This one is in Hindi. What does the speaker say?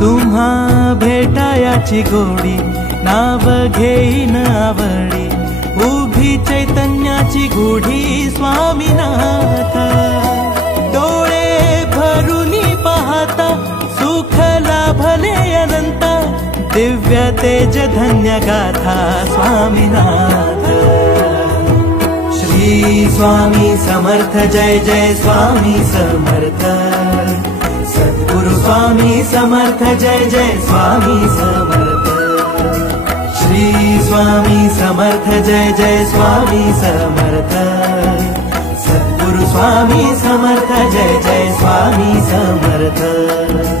तुम्हा भेटायाची गोडी नाव घेईन आवडी उभी चैतन्याची गुढी स्वामीनाथ डोळे भरूनी पाहता सुख लाभले अनंत दिव्य तेज धन्य गाथा स्वामीनाथ श्री स्वामी समर्थ जय जय स्वामी समर्थ सद्गुरु स्वामी समर्थ जय जय स्वामी समर्थ श्री स्वामी समर्थ जय जय स्वामी समर्थ सद्गुरु स्वामी समर्थ जय जय स्वामी समर्थ।